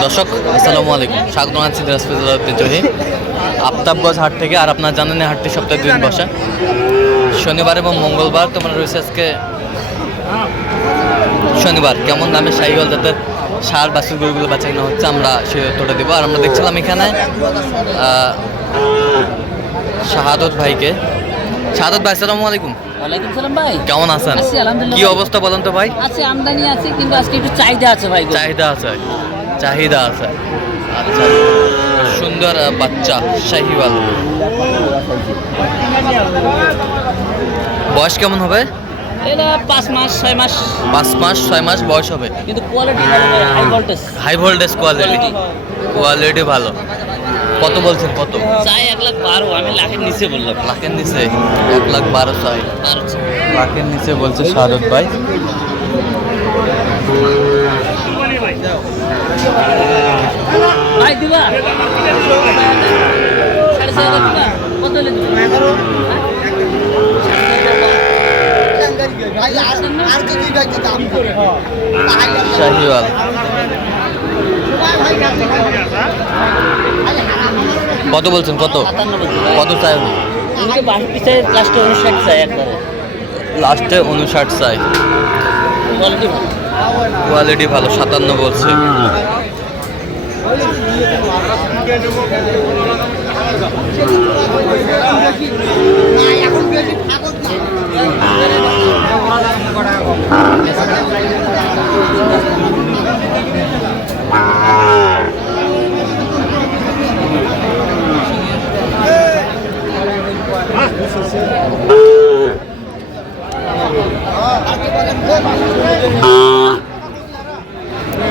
দর্শক আসসালামু আলাইকুম। স্বাগত জানাচ্ছি দিনাজপুর আফতাবগঞ্জ হাট থেকে আর আপনার জানেন এই হাটটি সপ্তাহে দুদিন বসে। শনিবার এবং মঙ্গলবার তোমার রয়েছে আজকে শনিবার। কেমন দামে শাহিওয়াল জাতের সার বাসুর গরুগুলো বাঁচা কেনা হচ্ছে আমরা সে তোটা দেবো। আর আমরা দেখছিলাম এখানে শাহাদত ভাইকে। শাহাদত ভাই আসসালামু আলাইকুম। ওয়ালাইকুম সালাম ভাই। কেমন আছেন? আছি, আলহামদুলিল্লাহ। কি অবস্থা বলেন তো ভাই? আছে আমদানি আছে কিন্তু আজকে একটু চাহিদা আছে ভাই চাহিদা আছে। চাহিদা আছে। আচ্ছা সুন্দর বাচ্চা শাহিওয়াল। বয়স কেমন হবে? পাঁচ মাস ছয় মাস। পাঁচ মাস ছয় মাস বয়স হবে। কিন্তু quality high voltage high voltage quality quality ভালো। কত বলছেন কত? চাই এক লাখ বারো আমি লাখের নিচে বললাম। লাখের নিচে? এক লাখ বারো চাই। বারো চাই। লাখের নিচে বলছে শাহরুখ ভাই। ভাই দিবা? সাড়ে ছয় দিবা? কত হলে দিবা? শাহিওয়াল। কত বলছেন? কত? কত চাই চাই লাস্টে উনষাট চাই একবারে। লাস্টে উনষাট চাই। কোয়ালিটি ভালো সাতান্ন বলছে।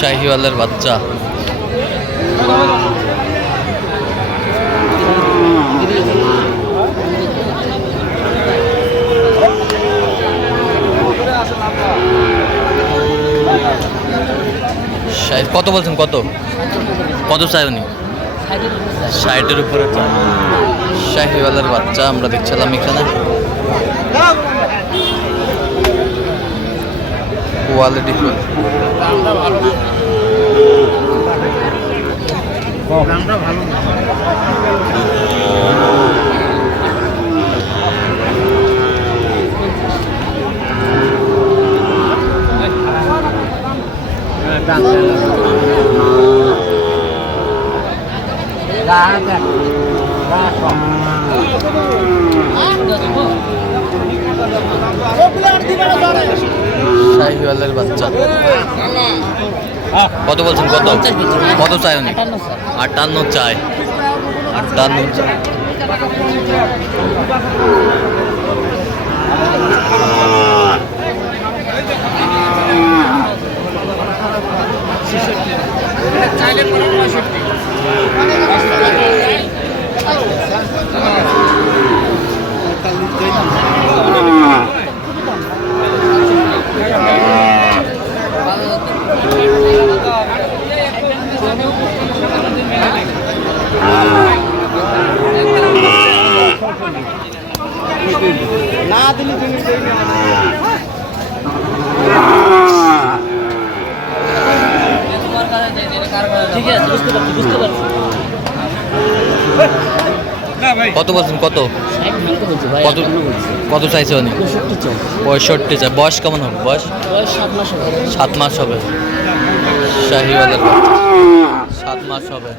শাহিওয়ালের বাচ্চা। কত বলছেন, কত? কত চাই উনি? ষাটের উপরে শাহিওয়ালের বাচ্চা আমরা দেখছিলাম এখানে। কোয়ালিটি ফুল শাহিওয়ালের বাচ্চা। কত বলছেন? কত। কত চাই উনি? আটান্ন চাই আটান্ন চাই আটান্ন চাই ঠিক আছে বুঝতে পারছি বুঝতে পারছি কত বলছেন কত? কত কত চাইছে উনি? পঁয়ষট্টি চাই। বয়স কেমন হবে? বয়স? সাত মাস হবে। শাহিওয়ালের সাত মাস হবে।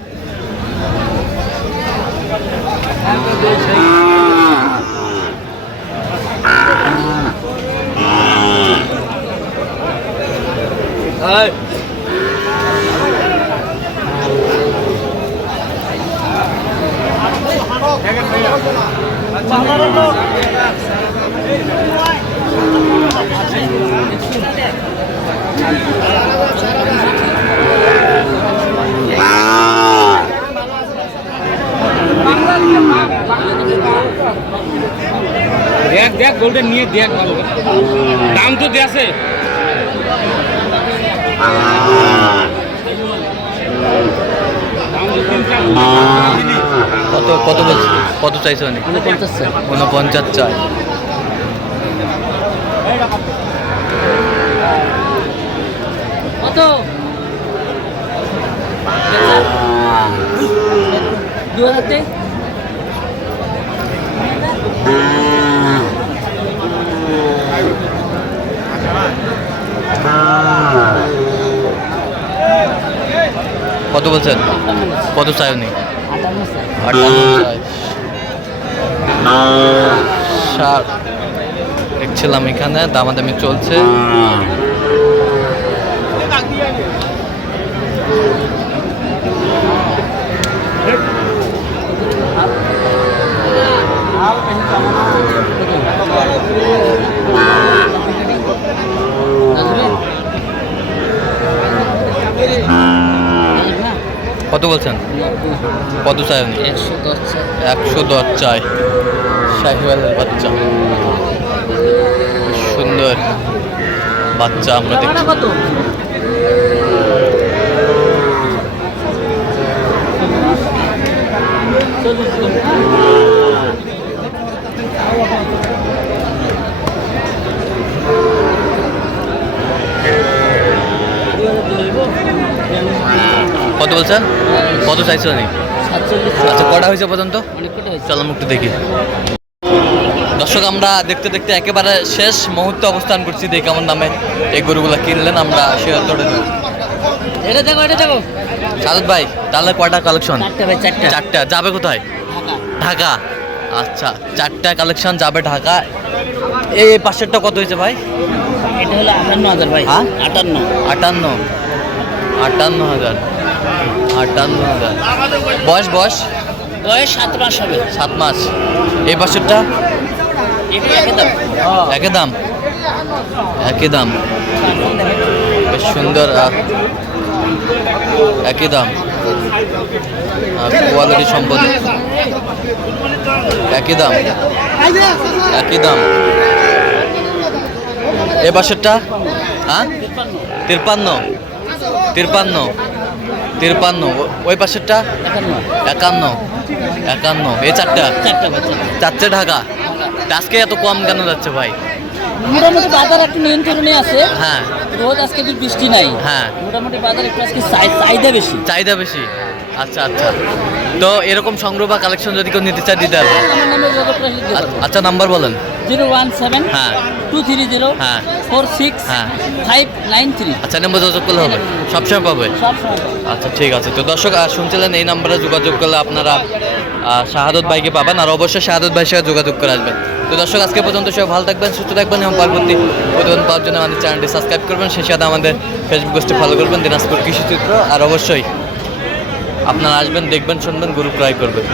দেখ দেখ গোল্ডেন নিয়ে দেখ ভালো দাম তো দেছে দাম তো তিন চার কত কত বলছে? কত চাইছে মানে? উনপঞ্চাশ স্যার উনপঞ্চাশ চাই। কত? দু হাজার কত বলছেন? কত চাই উনি ষাট দেখছিলাম এখানে দামাদামি চলছে। কত বলছেন? কত চাই উনি? একশো দশ স্যার একশো দশ চাই শাহিওয়ালের বাচ্চা। সুন্দর বাচ্চা আমরা দেখছি। কত? কত বলছেন কত চাইছো উনি আচ্ছা কটা হয়েছে পর্যন্ত? অনেক কটা চলো একটু দেখি। দর্শক আমরা দেখতে দেখতে একেবারে শেষ মুহূর্তে অবস্থান করছি। দেখি কেমন দামে এই গরুগুলো কিনলেন। আমরা সে তোড়ে দেবো এটা দেখো এটা দেখো। সাদত ভাই তাহলে কয়টা কালেকশন চারটে যাবে কোথায়? ঢাকা। আচ্ছা চারটা কালেকশন যাবে ঢাকা। এই এই পাশেরটা কত হয়েছে ভাই? এটা হলো আটান্ন হাজার ভাই। হ্যাঁ? আটান্ন। আটান্ন। আটান্ন হাজার। আটান্ন হাজার বয়স বয়স? বয়স সাত মাস হবে। সাত মাস। এই একে একই দাম। একই দাম? বেশ সুন্দর আহ, একই দাম। কোয়ালিটি সম্পদ। একই দাম। একই দাম। এ বাসেরটা হ্যাঁ? তিরপান্ন। তিরপান্ন। তিরপান্ন। ওই পাশেরটা? একান্ন। একান্ন। এই চারটা? চারটা চারটে। ঢাকা। তা আজকে এত কম কেন যাচ্ছে ভাই? মোটামুটি বাজার একটু নিয়ন্ত্রণে আছে। হ্যাঁ। রোদ আজকে একটু বৃষ্টি নাই হ্যাঁ। মোটামুটি বাজার একটু আজকে চাহিদা বেশি। চাহিদা বেশি। আচ্ছা আচ্ছা। তো এরকম সংগ্রহ বা কালেকশন যদি কেউ নিতে চায় দিতে পারবে। আ- আচ্ছা নাম্বার বলেন। জিরো ওয়ান সেভেন হ্যাঁ। টু থ্রি জিরো হ্যাঁ। ফোর সিক্স হ্যাঁ। Five nine three. আচ্ছা নাম্বার যোগাযোগ করলে হবে। সবসময় পাবে? সব সময় আচ্ছা ঠিক আছে। তো দর্শক শুনছিলেন এই নাম্বারে যোগাযোগ করলে আপনারা শাহাদত ভাইকে পাবেন আর অবশ্যই শাহাদত ভাইয়ের সাথে যোগাযোগ করে আসবেন। তো দর্শক আজকে পর্যন্ত সব ভালো থাকবেন সুস্থ থাকবেন এবং পরবর্তী প্রতিবেদন পাওয়ার জন্য আমাদের চ্যানেলটি সাবস্ক্রাইব করবেন। সেই সাথে আমাদের ফেসবুক পেজটি ফলো করবেন দিনাজপুর কৃষি চিত্র। আর অবশ্যই আপনারা আসবেন দেখবেন শুনবেন গরু ক্রয় করবেন।